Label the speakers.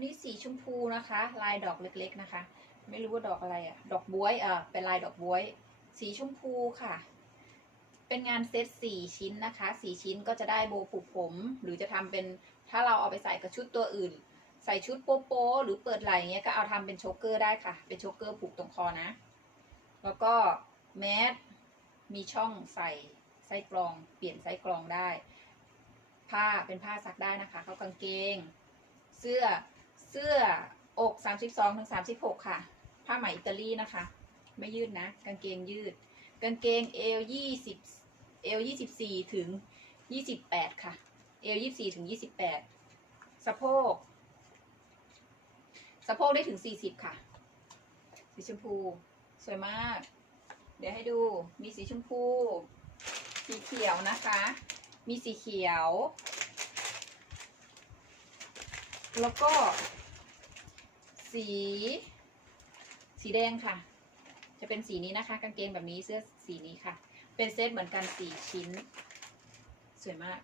Speaker 1: นนี้สีชมพูนะคะ ลายดอกเล็กๆนะคะ ไม่รู้ว่าดอกอะไรอะดอกบวยเออเป็นลายดอกบวย สีชมพูค่ะ เป็นงานเซตสี่ชิ้นนะคะสี่ชิ้นก็จะได้โบผูกผม หรือจะทำเป็นถ้าเราเอาไปใส่กับชุดตัวอื่น ใส่ชุดโป๊โปหรือเปิดไหล่เงี้ยก็เอาทำเป็นโชกเกอร์ได้ค่ะ เป็นโชกเกอร์ผูกตรงคอนะ แล้วก็แมสมีช่องใส่ไส้กรองเปลี่ยนไส้กรองได้ ผ้าเป็นผ้าซักได้นะคะ เขากางเกง เสื้อ เสื้ออก32ถึง36ค่ะ ผ้าไหมอิตาลีนะคะ ไม่ยืดนะ กางเกงยืด กางเกงเอว20เอว24ถึง28ค่ะ เอว24ถึง28สะโพก สะโพกได้ถึง40ค่ะ สีชมพู สวยมาก เดี๋ยวให้ดู มีสีชมพู สีเขียวนะคะ มีสีเขียว แล้วก็ สี สีแดงค่ะ จะเป็นสีนี้นะคะ กางเกงแบบนี้เสื้อสีนี้ค่ะ เป็นเซตเหมือนกันสี่ชิ้น สวยมาก